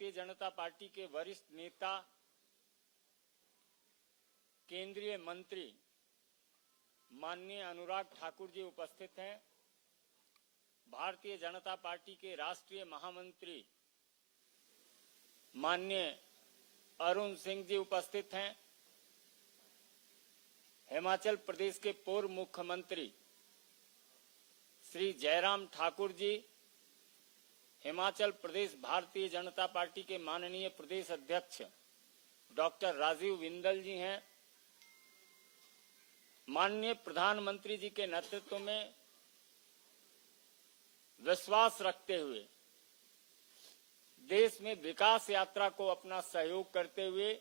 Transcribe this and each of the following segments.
Bharatiya Janata party के वरिष्ठ नेता, केंद्रीय मंत्री माननीय अनुराग ठाकुर जी उपस्थित हैं। भारतीय जनता पार्टी के राष्ट्रीय महामंत्री माननीय अरुण सिंह जी उपस्थित हैं। हिमाचल प्रदेश के पूर्व मुख्यमंत्री श्री जयराम ठाकुर जी, हिमाचल प्रदेश भारतीय जनता पार्टी के माननीय प्रदेश अध्यक्ष डॉक्टर राजीव बिंदल जी हैं। माननीय प्रधानमंत्री जी के नेतृत्व में विश्वास रखते हुए देश में विकास यात्रा को अपना सहयोग करते हुए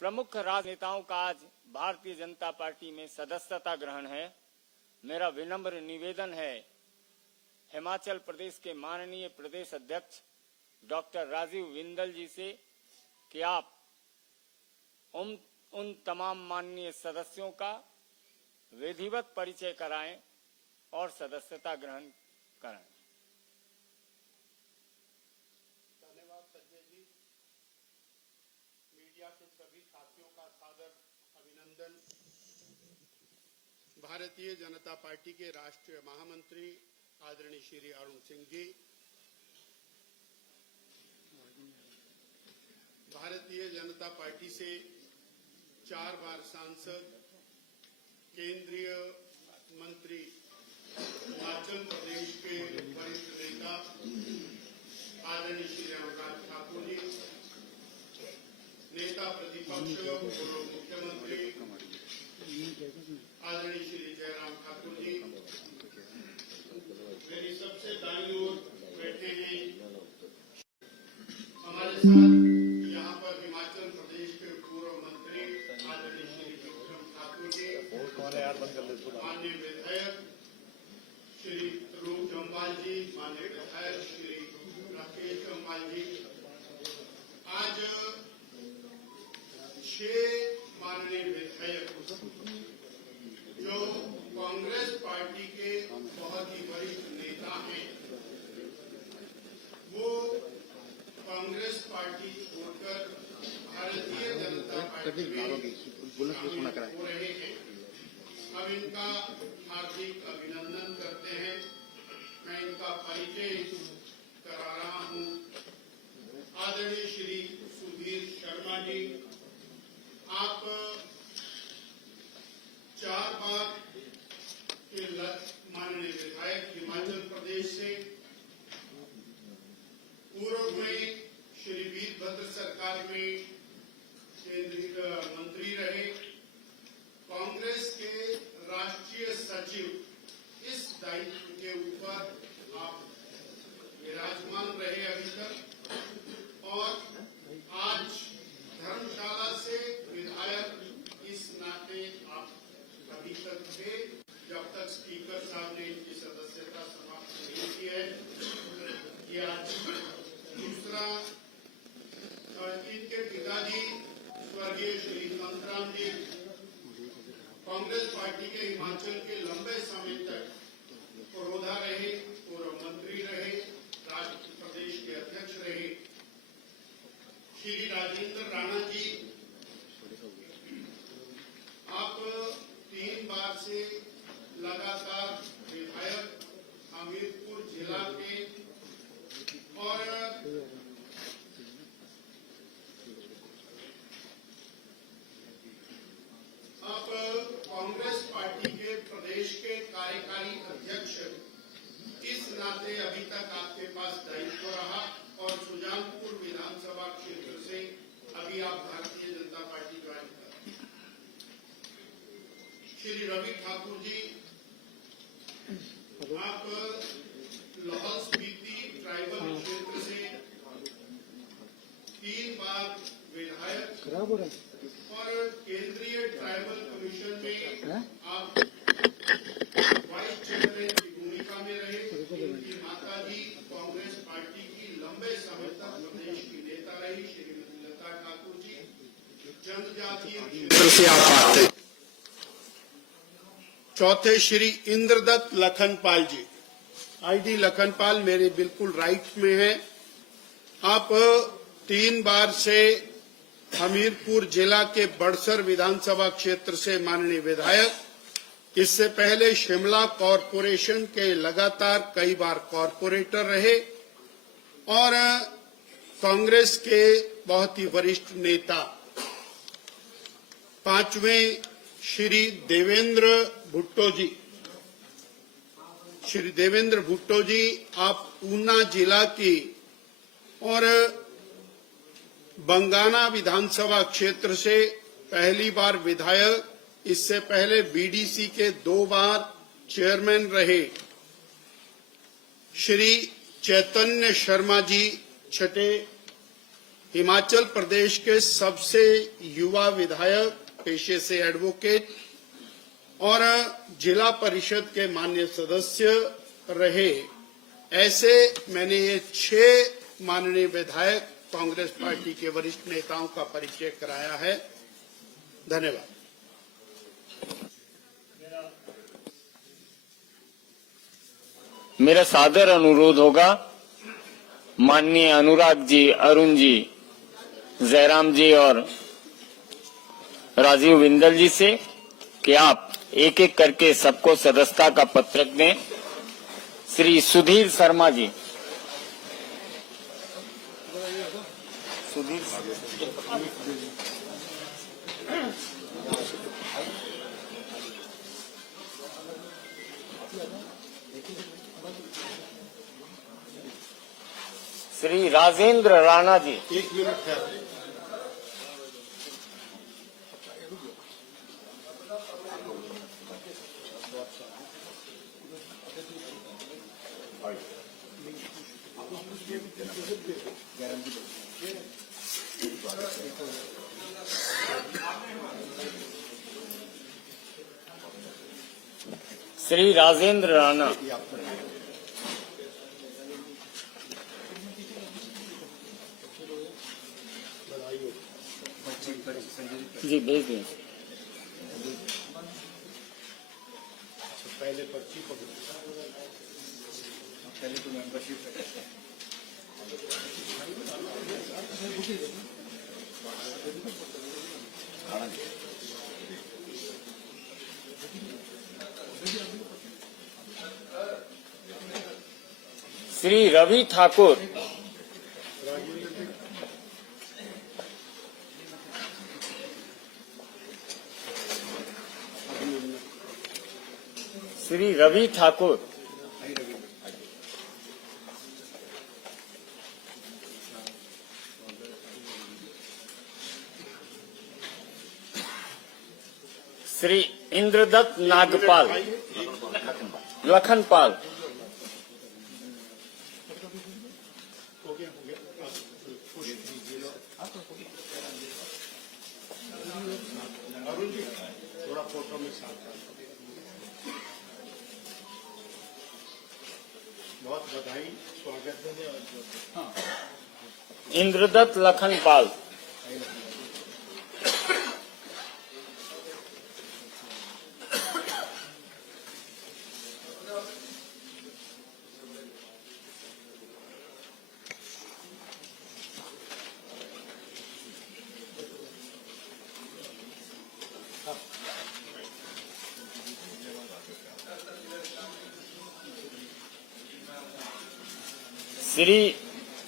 प्रमुख राजनेताओं का आज भारतीय जनता पार्टी में सदस्यता ग्रहण है। मेरा विनम्र निवेदन है हिमाचल प्रदेश के माननीय प्रदेश अध्यक्ष डॉक्टर राजीव बिंदल जी से कि आप उन तमाम माननीय सदस्यों का विधिवत परिचय कराएं और सदस्यता ग्रहण कराएं। धन्यवाद संजय जी। मीडिया के सभी साथियों का सादर अभिनंदन। भारतीय जनता पार्टी के राष्ट्रीय महामंत्री आदरणीय श्री अरुण सिंह जी, भारतीय जनता पार्टी से 4 बार सांसद, केंद्रीय मंत्री, हिमाचल प्रदेश के वरिष्ठ नेता आदरणीय श्री अनुराग ठाकुर जी, नेता प्रतिपक्ष पूर्व मुख्यमंत्री आदरणीय श्री जयराम ठाकुर जी, मेरी सबसे दाईं ओर बैठे हैं हमारे साथ यहाँ पर हिमाचल प्रदेश के पूर्व मंत्री आदरणीय श्री विक्रम ठाकुर जी, माननीय विधायक श्री रूप जम्वाल जी, माननीय विधायक श्री राकेश जम्वाल जी। आज 6 माननीय विधायक जो कांग्रेस पार्टी के बहुत ही वरिष्ठ नेता हैं, वो कांग्रेस पार्टी छोड़कर भारतीय जनता पार्टी में शामिल हो रहे हैं। अब इनका हार्दिक अभिनंदन करते हैं। मैं इनका परिचय करा रहा हूं। आदरणीय श्री सुधीर शर्मा जी, आप 4 बार के माननीय विधायक हिमाचल प्रदेश से, पूर्व में श्री वीरभद्र सरकार में केंद्रीय मंत्री रहे, कांग्रेस के राष्ट्रीय सचिव, इस दायित्व के ऊपर आप विराजमान रहे अभी तक, और आज धर्मशाला से विधायक इस नाते आप अभी तक थे जब तक स्पीकर साहब ने इनकी सदस्यता समाप्त नहीं की है। ये आज दूसरा, इनके पिताजी स्वर्गीय श्री संतराम जी कांग्रेस पार्टी के हिमाचल के लंबे समय तक पुरोधा रहे, पूर्व मंत्री रहे, राज्य प्रदेश के अध्यक्ष रहे। श्री राजेंद्र राणा जी, आप 3 बार से लगातार विधायक हमीरपुर जिला के, और आप कांग्रेस पार्टी के प्रदेश के कार्यकारी अध्यक्ष, इस नाते अभी तक आपके पास दायित्व रहा, और सुजानपुर विधानसभा क्षेत्र से अभी आप भारतीय जनता पार्टी ज्वाइन कर। श्री रवि ठाकुर जी, आप लाहौल स्पीति ट्राइबल क्षेत्र से 3 बार विधायक, और केंद्रीय ट्राइबल कमीशन में आप वाइस चेयरमैन की भूमिका में रहे। इनकी माता जी कांग्रेस पार्टी की लंबे समय तक प्रदेश की नेता रही, श्रीमती लता ठाकुर जी, जनजातीय क्षेत्र से आप आते। चौथे श्री इंद्रदत्त लखनपाल जी, आईडी लखनपाल मेरे बिल्कुल राइट में है। आप 3 बार से हमीरपुर जिला के बड़सर विधानसभा क्षेत्र से माननीय विधायक, इससे पहले शिमला कॉरपोरेशन के लगातार कई बार कॉरपोरेटर रहे और कांग्रेस के बहुत ही वरिष्ठ नेता। 5वें श्री देवेंद्र भुट्टो जी। श्री देवेंद्र भुट्टो जी, आप ऊना जिला की और बंगाना विधानसभा क्षेत्र से पहली बार विधायक, इससे पहले बीडीसी के 2 बार चेयरमैन रहे। श्री चैतन्य शर्मा जी, छठे, हिमाचल प्रदेश के सबसे युवा विधायक, पेशे से एडवोकेट और जिला परिषद के माननीय सदस्य रहे। ऐसे मैंने ये 6 माननीय विधायक कांग्रेस पार्टी के वरिष्ठ नेताओं का परिचय कराया है। धन्यवाद। मेरा सादर अनुरोध होगा माननीय अनुराग जी, अरुण जी, जयराम जी और राजीव बिंदल जी से कि आप एक एक करके सबको सदस्यता का पत्रक दें। श्री सुधीर शर्मा जी। श्री राजेंद्र राणा जी। 1 मिनट है। श्री राजेंद्र राणा। जी भेज दें। पहले पर्ची पकड़ो। पहले तो मेंबरशिप श्री रवि ठाकुर। श्री रवि ठाकुर। श्री इंद्रदत्त नागपाल। लखनपाल। अरुण जी, थोड़ा फोटो में साथ। बहुत बधाई, स्वागत है। इंद्रदत्त लखनपाल।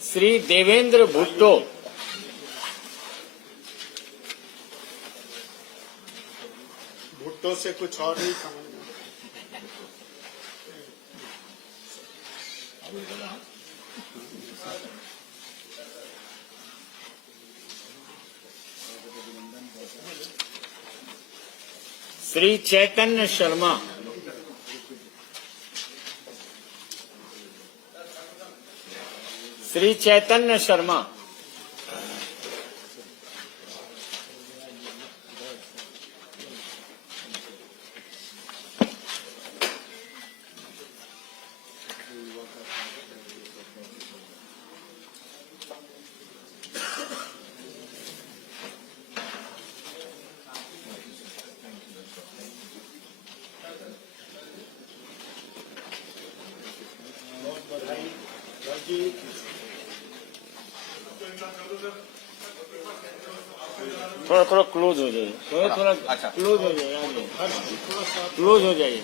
श्री देवेंद्र भुट्टो। भुट्टो से कुछ और नहीं समझना। श्री चैतन्य शर्मा। श्री चैतन्य शर्मा। बहुत बधाई। थोड़ा थोड़ा क्लोज हो जाइए, थोड़ा थोड़ा अच्छा। क्लोज हो जाइए, आ जाइए, थोड़ा क्लोज हो जाइए।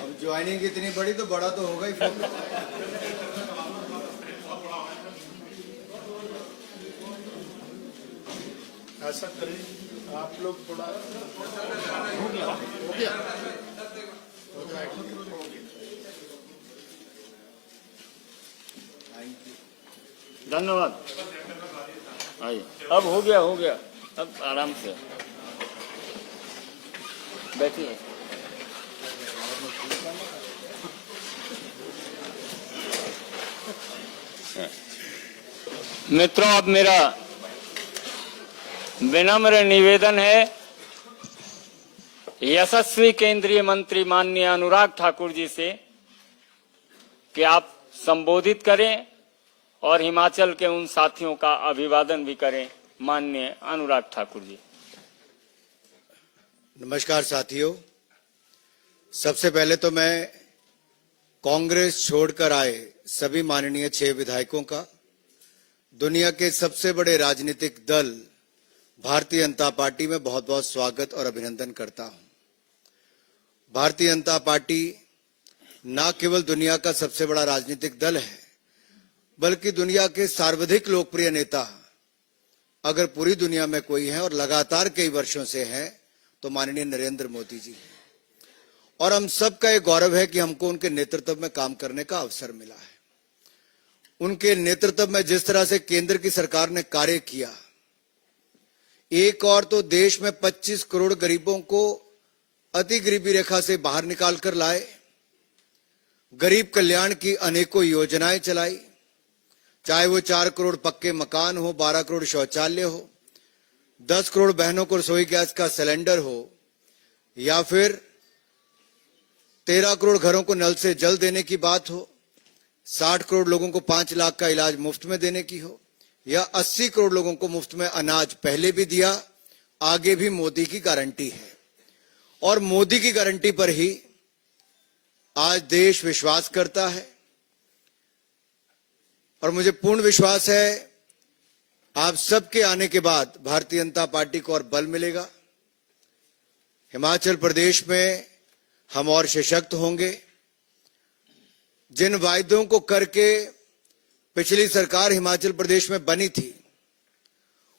अब ज्वाइनिंग इतनी बड़ी तो बड़ा तो होगा ही फोटो। ऐसा करें आप लोग थोड़ा हो गया धन्यवाद। आइए, अब हो गया, अब आराम से बैठिए। मित्रों, अब मेरा विनम्र निवेदन है यशस्वी केंद्रीय मंत्री माननीय अनुराग ठाकुर जी से कि आप संबोधित करें और हिमाचल के उन साथियों का अभिवादन भी करें। माननीय अनुराग ठाकुर जी। नमस्कार साथियों, सबसे पहले तो मैं कांग्रेस छोड़कर आए सभी माननीय 6 विधायकों का दुनिया के सबसे बड़े राजनीतिक दल भारतीय जनता पार्टी में बहुत बहुत स्वागत और अभिनंदन करता हूं। भारतीय जनता पार्टी न केवल दुनिया का सबसे बड़ा राजनीतिक दल है, बल्कि दुनिया के सर्वाधिक लोकप्रिय नेता अगर पूरी दुनिया में कोई है और लगातार कई वर्षों से है तो माननीय नरेंद्र मोदी जी हैं। और हम सबका ये गौरव है कि हमको उनके नेतृत्व में काम करने का अवसर मिला है। उनके नेतृत्व में जिस तरह से केंद्र की सरकार ने कार्य किया, एक और तो देश में 25 करोड़ गरीबों को अति गरीबी रेखा से बाहर निकाल कर लाए, गरीब कल्याण की अनेकों योजनाएं चलाई, चाहे वो 4 करोड़ पक्के मकान हो, 12 करोड़ शौचालय हो, 10 करोड़ बहनों को रसोई गैस का सिलेंडर हो, या फिर 13 करोड़ घरों को नल से जल देने की बात हो, 60 करोड़ लोगों को 5 लाख का इलाज मुफ्त में देने की हो, या 80 करोड़ लोगों को मुफ्त में अनाज पहले भी दिया, आगे भी मोदी की गारंटी है। और मोदी की गारंटी पर ही आज देश विश्वास करता है और मुझे पूर्ण विश्वास है आप सबके आने के बाद भारतीय जनता पार्टी को और बल मिलेगा। हिमाचल प्रदेश में हम और सशक्त होंगे। जिन वायदों को करके पिछली सरकार हिमाचल प्रदेश में बनी थी,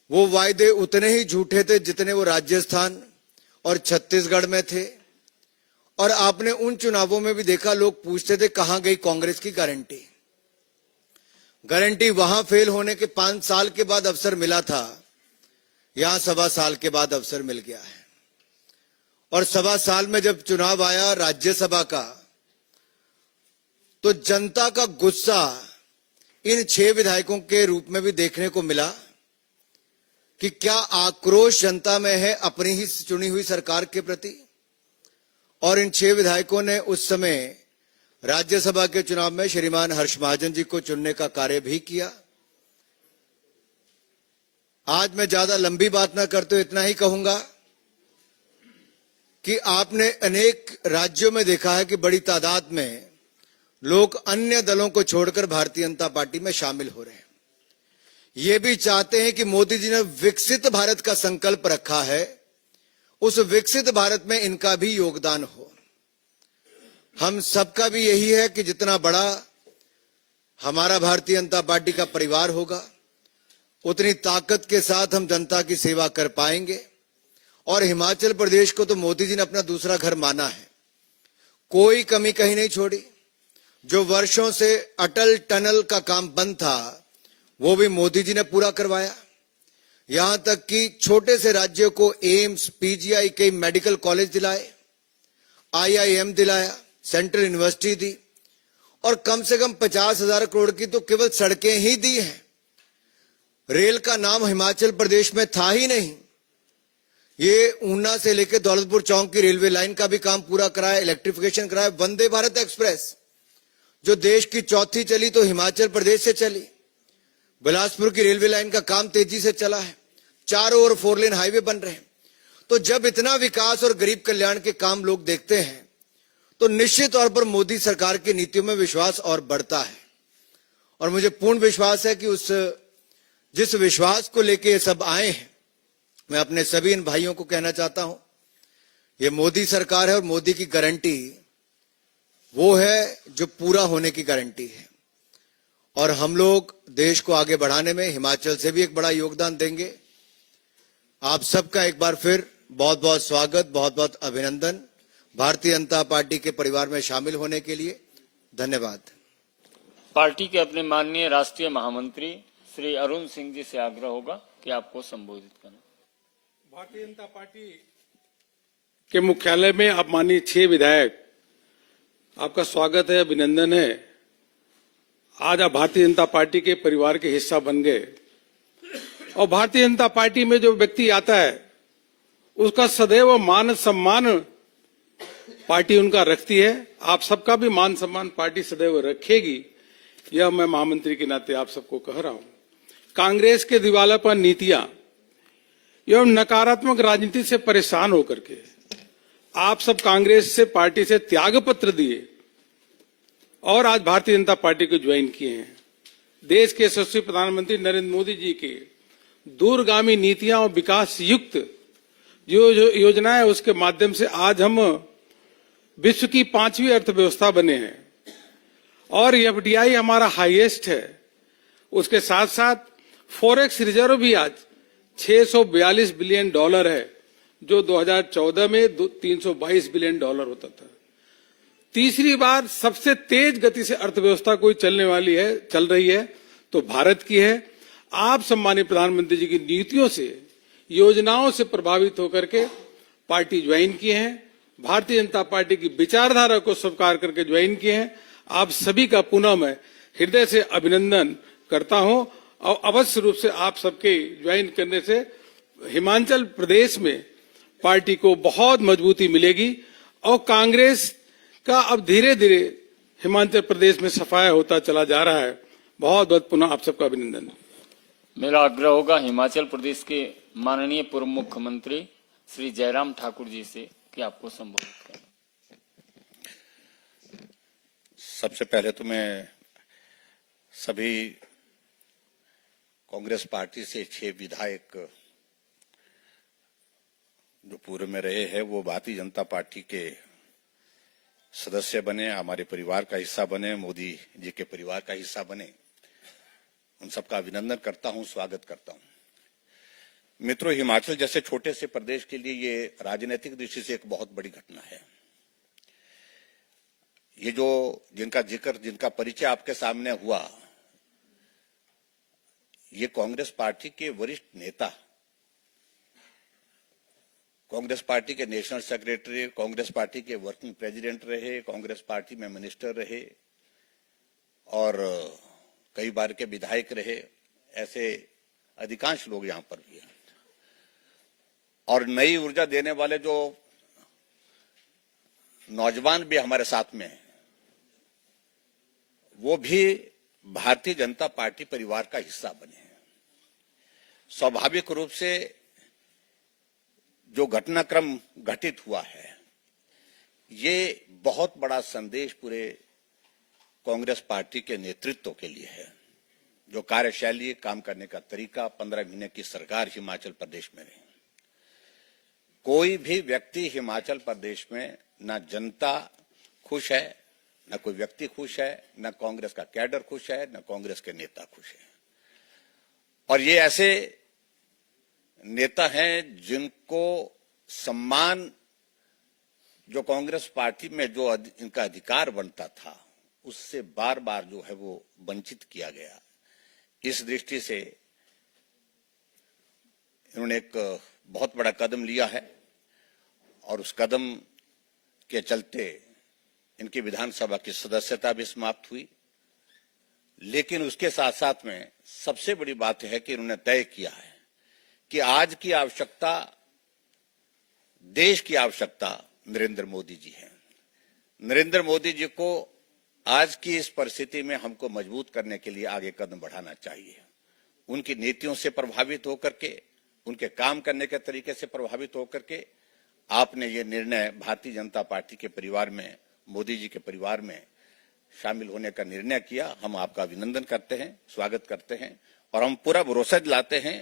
वो वायदे उतने ही झूठे थे जितने वो राजस्थान और छत्तीसगढ़ में थे। और आपने उन चुनावों में भी देखा, लोग पूछते थे कहां गई कांग्रेस की गारंटी। गारंटी वहां फेल होने के 5 साल के बाद अवसर मिला था, यहां 1.25 साल के बाद अवसर मिल गया है। और 1.25 साल में जब चुनाव आया राज्यसभा का, तो जनता का गुस्सा इन 6 विधायकों के रूप में भी देखने को मिला कि क्या आक्रोश जनता में है अपनी ही चुनी हुई सरकार के प्रति। और इन 6 विधायकों ने उस समय राज्यसभा के चुनाव में श्रीमान हर्ष महाजन जी को चुनने का कार्य भी किया। आज मैं ज्यादा लंबी बात ना करते हुए इतना ही कहूंगा कि आपने अनेक राज्यों में देखा है कि बड़ी तादाद में लोग अन्य दलों को छोड़कर भारतीय जनता पार्टी में शामिल हो रहे हैं। ये भी चाहते हैं कि मोदी जी ने विकसित भारत का संकल्प रखा है, उस विकसित भारत में इनका भी योगदान हो। हम सबका भी यही है कि जितना बड़ा हमारा भारतीय जनता पार्टी का परिवार होगा, उतनी ताकत के साथ हम जनता की सेवा कर पाएंगे। और हिमाचल प्रदेश को तो मोदी जी ने अपना दूसरा घर माना है, कोई कमी कहीं नहीं छोड़ी। जो वर्षों से अटल टनल का काम बंद था, वो भी मोदी जी ने पूरा करवाया। यहां तक कि छोटे से राज्यों को एम्स, पीजीआई, कई मेडिकल कॉलेज दिलाए, आईआईएम दिलाया, सेंट्रल यूनिवर्सिटी दी, और कम से कम 50,000 करोड़ की तो केवल सड़कें ही दी हैं। रेल का नाम हिमाचल प्रदेश में था ही नहीं। ये ऊना से लेकर दौलतपुर चौक की रेलवे लाइन का भी काम पूरा कराया, इलेक्ट्रिफिकेशन कराया। वंदे भारत एक्सप्रेस जो देश की चौथी चली तो हिमाचल प्रदेश से चली। बिलासपुर की रेलवे लाइन का काम तेजी से चला है, चारों ओर 4 लेन हाईवे बन रहे हैं। तो जब इतना विकास और गरीब कल्याण के काम लोग देखते हैं तो निश्चित तौर पर मोदी सरकार की नीतियों में विश्वास और बढ़ता है। और मुझे पूर्ण विश्वास है कि जिस विश्वास को लेके ये सब आए हैं, मैं अपने सभी इन भाइयों को कहना चाहता हूं, ये मोदी सरकार है और मोदी की गारंटी वो है जो पूरा होने की गारंटी है। और हम लोग देश को आगे बढ़ाने में हिमाचल से भी एक बड़ा योगदान देंगे। आप सबका एक बार फिर बहुत बहुत स्वागत, बहुत बहुत अभिनंदन भारतीय जनता पार्टी के परिवार में शामिल होने के लिए। धन्यवाद। पार्टी के अपने माननीय राष्ट्रीय महामंत्री श्री अरुण सिंह जी से आग्रह होगा कि आपको संबोधित करना। भारतीय जनता पार्टी के मुख्यालय में आप माननीय 6 विधायक, आपका स्वागत है, अभिनंदन है। आज आप भारतीय जनता पार्टी के परिवार के हिस्सा बन गए और भारतीय जनता पार्टी में जो व्यक्ति आता है उसका सदैव मान सम्मान पार्टी उनका रखती है। आप सबका भी मान सम्मान पार्टी सदैव रखेगी, यह मैं महामंत्री के नाते आप सबको कह रहा हूं। कांग्रेस के दिवालापन नीतियां एवं नकारात्मक राजनीति से परेशान होकर के आप सब कांग्रेस से पार्टी से त्याग पत्र दिए और आज भारतीय जनता पार्टी को ज्वाइन किए हैं। देश के यशस्वी प्रधानमंत्री नरेंद्र मोदी जी के दूरगामी नीतियां और विकास युक्त जो योजनाएं, उसके माध्यम से आज हम विश्व की 5वीं अर्थव्यवस्था बने हैं और एफडीआई हमारा हाईएस्ट है। उसके साथ साथ फॉरेक्स रिजर्व भी आज $642 बिलियन है, जो 2014 में $322 बिलियन होता था। तीसरी बार सबसे तेज गति से अर्थव्यवस्था कोई चल रही है तो भारत की है। आप सम्मानित प्रधानमंत्री जी की नीतियों से, योजनाओं से प्रभावित होकर के पार्टी ज्वाइन किए हैं, भारतीय जनता पार्टी की विचारधारा को स्वीकार करके ज्वाइन किए हैं। आप सभी का पुनः मैं हृदय से अभिनंदन करता हूं और अवश्य रूप से आप सबके ज्वाइन करने से हिमाचल प्रदेश में पार्टी को बहुत मजबूती मिलेगी और कांग्रेस का अब धीरे धीरे हिमाचल प्रदेश में सफाया होता चला जा रहा है। बहुत बहुत पुनः आप सबका अभिनंदन। मेरा आग्रह होगा हिमाचल प्रदेश के माननीय पूर्व मुख्यमंत्री श्री जयराम ठाकुर जी से कि आपको संबोधित करें। सबसे पहले तो मैं सभी कांग्रेस पार्टी से 6 विधायक जो पूर्व में रहे हैं वो भारतीय जनता पार्टी के सदस्य बने, हमारे परिवार का हिस्सा बने, मोदी जी के परिवार का हिस्सा बने, उन सबका अभिनंदन करता हूं, स्वागत करता हूं। मित्रों, हिमाचल जैसे छोटे से प्रदेश के लिए ये राजनीतिक दृष्टि से एक बहुत बड़ी घटना है। ये जो जिनका परिचय आपके सामने हुआ, ये कांग्रेस पार्टी के वरिष्ठ नेता, कांग्रेस पार्टी के नेशनल सेक्रेटरी, कांग्रेस पार्टी के वर्किंग प्रेसिडेंट रहे, कांग्रेस पार्टी में मिनिस्टर रहे और कई बार के विधायक रहे। ऐसे अधिकांश लोग यहां पर भी हैं और नई ऊर्जा देने वाले जो नौजवान भी हमारे साथ में हैं, वो भी भारतीय जनता पार्टी परिवार का हिस्सा बने हैं। स्वाभाविक रूप से जो घटनाक्रम घटित हुआ है, ये बहुत बड़ा संदेश पूरे कांग्रेस पार्टी के नेतृत्व के लिए है। जो कार्यशैली, काम करने का तरीका, 15 महीने की सरकार हिमाचल प्रदेश में रही, कोई भी व्यक्ति हिमाचल प्रदेश में ना जनता खुश है, न कोई व्यक्ति खुश है, न कांग्रेस का कैडर खुश है, न कांग्रेस के नेता खुश है। और ये ऐसे नेता हैं जिनको सम्मान जो कांग्रेस पार्टी में जो इनका अधिकार बनता था, उससे बार बार जो है वो वंचित किया गया। इस दृष्टि से इन्होंने एक बहुत बड़ा कदम लिया है और उस कदम के चलते इनकी विधानसभा की सदस्यता भी समाप्त हुई। लेकिन उसके साथ साथ में सबसे बड़ी बात है कि इन्होंने तय किया है कि आज की आवश्यकता, देश की आवश्यकता नरेंद्र मोदी जी है। नरेंद्र मोदी जी को आज की इस परिस्थिति में हमको मजबूत करने के लिए आगे कदम बढ़ाना चाहिए। उनकी नीतियों से प्रभावित होकर के, उनके काम करने के तरीके से प्रभावित होकर के आपने ये निर्णय भारतीय जनता पार्टी के परिवार में मोदी जी के परिवार में शामिल होने का निर्णय किया। हम आपका अभिनंदन करते हैं, स्वागत करते हैं और हम पूरा भरोसा दिलाते हैं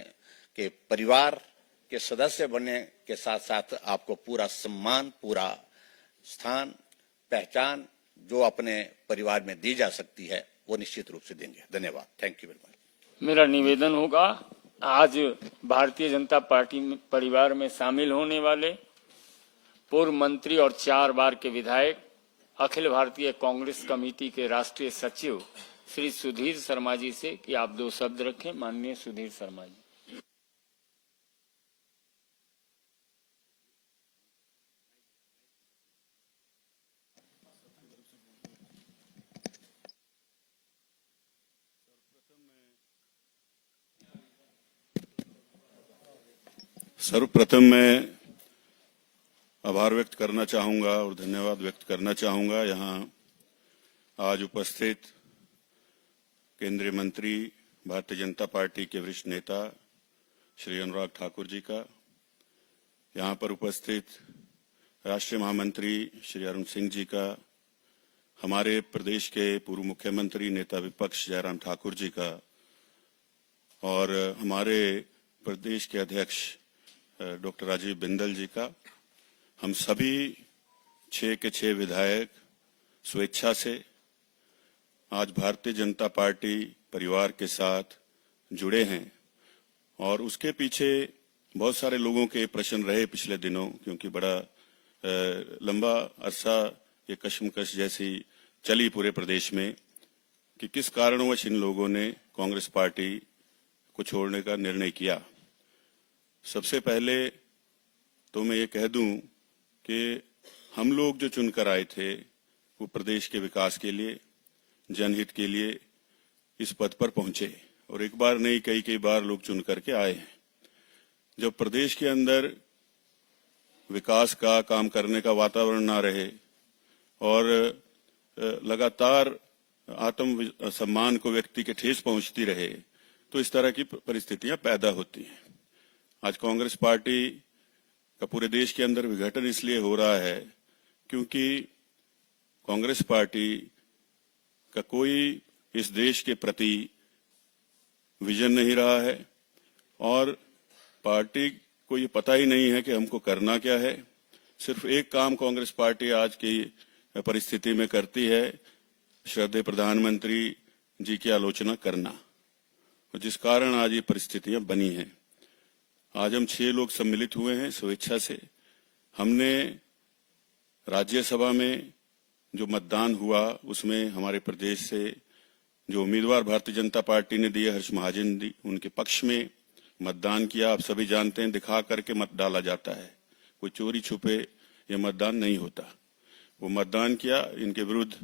कि परिवार के सदस्य बनने के साथ साथ आपको पूरा सम्मान, पूरा स्थान, पहचान जो अपने परिवार में दी जा सकती है वो निश्चित रूप से देंगे। धन्यवाद। Thank you very much. मेरा निवेदन होगा, आज भारतीय जनता पार्टी परिवार में शामिल होने वाले पूर्व मंत्री और 4 बार के विधायक अखिल भारतीय कांग्रेस कमेटी के राष्ट्रीय सचिव श्री सुधीर शर्मा जी से कि आप 2 शब्द रखें। माननीय सुधीर शर्मा जी। सर्वप्रथम मैं आभार व्यक्त करना चाहूंगा और धन्यवाद व्यक्त करना चाहूंगा यहाँ आज उपस्थित केंद्रीय मंत्री भारतीय जनता पार्टी के वरिष्ठ नेता श्री अनुराग ठाकुर जी का, यहाँ पर उपस्थित राष्ट्रीय महामंत्री श्री अरुण सिंह जी का, हमारे प्रदेश के पूर्व मुख्यमंत्री नेता विपक्ष जयराम ठाकुर जी का और हमारे प्रदेश के अध्यक्ष डॉक्टर राजीव बिंदल जी का। हम सभी 6 के 6 विधायक स्वेच्छा से आज भारतीय जनता पार्टी परिवार के साथ जुड़े हैं और उसके पीछे बहुत सारे लोगों के प्रश्न रहे पिछले दिनों, क्योंकि बड़ा लंबा अरसा ये कश्मकश जैसी चली पूरे प्रदेश में कि किस कारणवश इन लोगों ने कांग्रेस पार्टी को छोड़ने का निर्णय किया। सबसे पहले तो मैं ये कह दूं कि हम लोग जो चुनकर आए थे वो प्रदेश के विकास के लिए, जनहित के लिए इस पद पर पहुंचे और एक बार नहीं कई बार लोग चुन करके आए हैं। जब प्रदेश के अंदर विकास का काम करने का वातावरण ना रहे और लगातार आत्म सम्मान को व्यक्ति के ठेस पहुंचती रहे तो इस तरह की परिस्थितियां पैदा होती हैं। आज कांग्रेस पार्टी का पूरे देश के अंदर विघटन इसलिए हो रहा है क्योंकि कांग्रेस पार्टी का कोई इस देश के प्रति विजन नहीं रहा है और पार्टी को ये पता ही नहीं है कि हमको करना क्या है। सिर्फ एक काम कांग्रेस पार्टी आज की परिस्थिति में करती है, श्रद्धेय प्रधानमंत्री जी की आलोचना करना, जिस कारण आज ये परिस्थितियां बनी हैं। आज हम 6 लोग सम्मिलित हुए हैं स्वेच्छा से। हमने राज्यसभा में जो मतदान हुआ उसमें हमारे प्रदेश से जो उम्मीदवार भारतीय जनता पार्टी ने दिए हर्ष महाजन जी, उनके पक्ष में मतदान किया। आप सभी जानते हैं दिखा करके मत डाला जाता है, कोई चोरी छुपे ये मतदान नहीं होता। वो मतदान किया। इनके विरुद्ध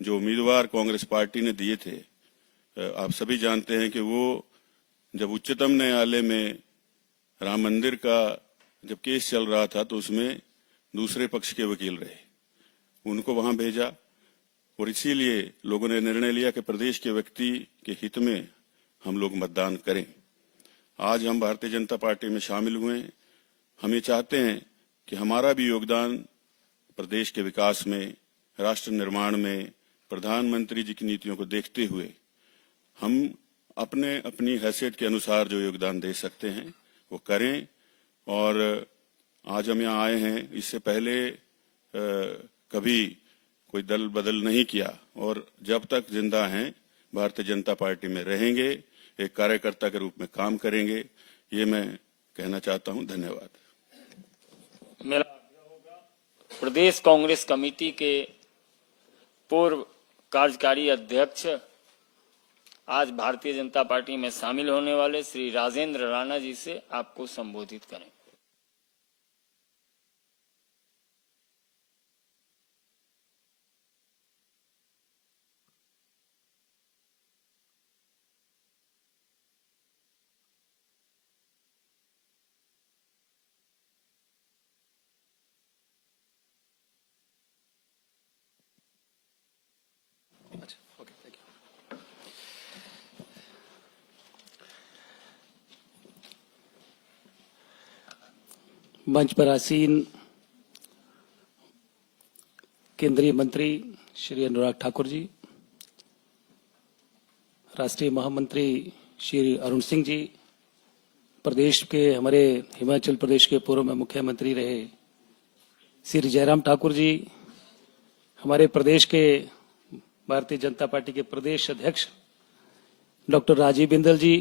जो उम्मीदवार कांग्रेस पार्टी ने दिए थे, आप सभी जानते हैं कि वो जब उच्चतम न्यायालय में राम मंदिर का जब केस चल रहा था तो उसमें दूसरे पक्ष के वकील रहे, उनको वहां भेजा और इसीलिए लोगों ने निर्णय लिया कि प्रदेश के व्यक्ति के हित में हम लोग मतदान करें। आज हम भारतीय जनता पार्टी में शामिल हुए हैं। हम ये चाहते हैं कि हमारा भी योगदान प्रदेश के विकास में, राष्ट्र निर्माण में, प्रधानमंत्री जी की नीतियों को देखते हुए हम अपनी हैसियत के अनुसार जो योगदान दे सकते हैं वो करें। और आज हम यहाँ आए हैं, इससे पहले कभी कोई दल बदल नहीं किया और जब तक जिंदा हैं भारतीय जनता पार्टी में रहेंगे, एक कार्यकर्ता के रूप में काम करेंगे, ये मैं कहना चाहता हूं। धन्यवाद। मेरा प्रदेश कांग्रेस कमेटी के पूर्व कार्यकारी अध्यक्ष आज भारतीय जनता पार्टी में शामिल होने वाले श्री राजेंद्र राणा जी से आपको संबोधित करें। मंच पर आसीन केंद्रीय मंत्री श्री अनुराग ठाकुर जी, राष्ट्रीय महामंत्री श्री अरुण सिंह जी, प्रदेश के हमारे हिमाचल प्रदेश के पूर्व में मुख्यमंत्री रहे श्री जयराम ठाकुर जी, हमारे प्रदेश के भारतीय जनता पार्टी के प्रदेश अध्यक्ष डॉक्टर राजीव बिंदल जी,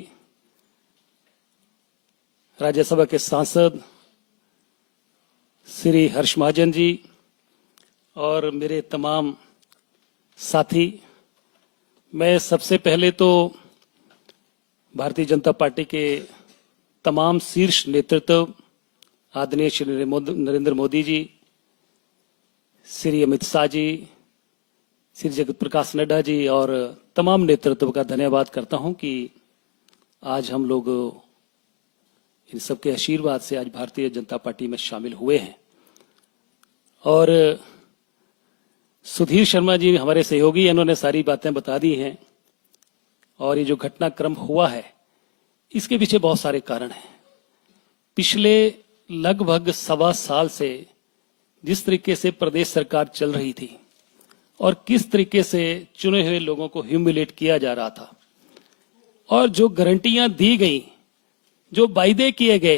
राज्यसभा के सांसद श्री हर्ष महाजन जी और मेरे तमाम साथी, मैं सबसे पहले तो भारतीय जनता पार्टी के तमाम शीर्ष नेतृत्व आदरणीय श्री नरेंद्र मोदी जी, श्री अमित शाह जी, श्री जगत प्रकाश नड्डा जी और तमाम नेतृत्व का धन्यवाद करता हूं कि आज हम लोग इन सबके आशीर्वाद से आज भारतीय जनता पार्टी में शामिल हुए हैं। और सुधीर शर्मा जी हमारे सहयोगी, इन्होंने सारी बातें बता दी हैं। और ये जो घटनाक्रम हुआ है इसके पीछे बहुत सारे कारण हैं। पिछले लगभग 1.25 साल से जिस तरीके से प्रदेश सरकार चल रही थी और किस तरीके से चुने हुए लोगों को ह्यूमिलेट किया जा रहा था और जो गारंटियां दी गई, जो वायदे किए गए,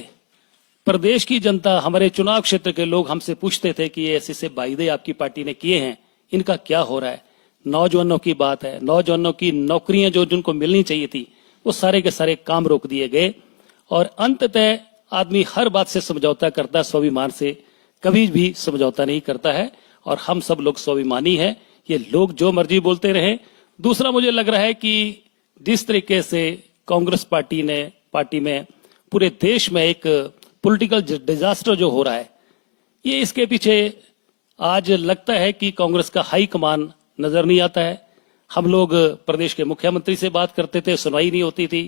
प्रदेश की जनता, हमारे चुनाव क्षेत्र के लोग हमसे पूछते थे कि ये ऐसे से वायदे आपकी पार्टी ने किए हैं, इनका क्या हो रहा है। नौजवानों की बात है, नौजवानों की नौकरियां जो जिनको मिलनी चाहिए थी वो सारे के सारे काम रोक दिए गए। और अंततः आदमी हर बात से समझौता करता है, स्वाभिमान से कभी भी समझौता नहीं करता है। और हम सब लोग स्वाभिमानी हैं, ये लोग जो मर्जी बोलते रहे। दूसरा, मुझे लग रहा है कि जिस तरीके से कांग्रेस पार्टी में पूरे देश में एक पॉलिटिकल डिजास्टर जो हो रहा है, ये इसके पीछे आज लगता है कि कांग्रेस का हाई कमान नजर नहीं आता है। हम लोग प्रदेश के मुख्यमंत्री से बात करते थे, सुनवाई नहीं होती थी।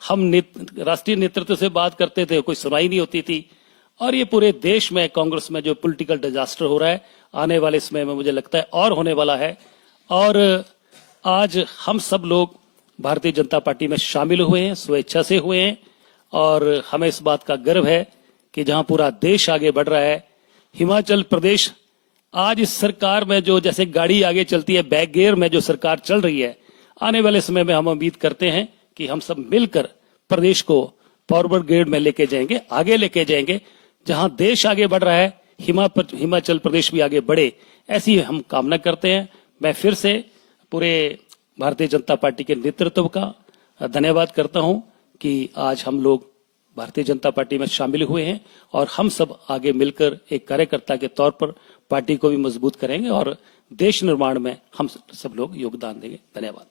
हम राष्ट्रीय नेतृत्व से बात करते थे, कोई सुनवाई नहीं होती थी। और ये पूरे देश में कांग्रेस में जो पॉलिटिकल डिजास्टर हो रहा है, आने वाले समय में मुझे लगता है और होने वाला है। और आज हम सब लोग भारतीय जनता पार्टी में शामिल हुए हैं, स्वेच्छा से हुए हैं। और हमें इस बात का गर्व है कि जहां पूरा देश आगे बढ़ रहा है, हिमाचल प्रदेश आज इस सरकार में जो जैसे गाड़ी आगे चलती है बैक गियर में जो सरकार चल रही है, आने वाले समय में हम उम्मीद करते हैं कि हम सब मिलकर प्रदेश को फॉरवर्ड गियर में लेके जाएंगे, आगे लेके जाएंगे। जहां देश आगे बढ़ रहा है, हिमाचल प्रदेश भी आगे बढ़े, ऐसी हम कामना करते हैं। मैं फिर से पूरे भारतीय जनता पार्टी के नेतृत्व का धन्यवाद करता हूं कि आज हम लोग भारतीय जनता पार्टी में शामिल हुए हैं और हम सब आगे मिलकर एक कार्यकर्ता के तौर पर पार्टी को भी मजबूत करेंगे और देश निर्माण में हम सब लोग योगदान देंगे। धन्यवाद।